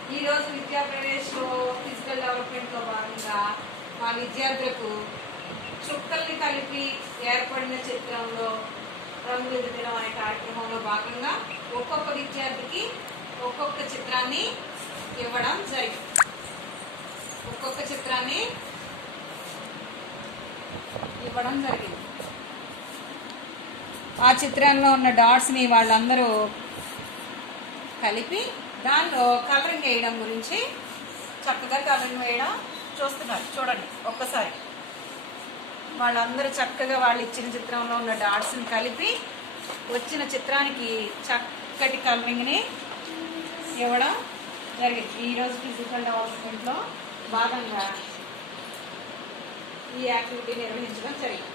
ఈరోజు విద్యాప్రవేశ్లో ఫిజికల్ డెవలప్మెంట్లో భాగంగా మా విద్యార్థులకు చుక్కల్ని కలిపి ఏర్పడిన చిత్రంలో రంగులు దిద్దడం అనే కార్యక్రమంలో భాగంగా ఒక్కొక్క విద్యార్థికి ఒక్కొక్క చిత్రాన్ని ఇవ్వడం జరిగింది. ఆ చిత్రంలో ఉన్న డాట్స్ని వాళ్ళందరూ కలిపి దానిలో కలరింగ్ వేయడం గురించి చక్కగా కలరింగ్ వేయడం చూస్తున్నారు. చూడండి ఒక్కసారి. వాళ్ళందరూ చక్కగా వాళ్ళు ఇచ్చిన చిత్రంలో ఉన్న డాట్స్ని కలిపి వచ్చిన చిత్రానికి చక్కటి కలరింగ్ని ఇవ్వడం జరిగింది. ఈరోజు ఫిజికల్ డెవలప్మెంట్లో భాగంగా ఈ యాక్టివిటీ నిర్వహించడం జరిగింది.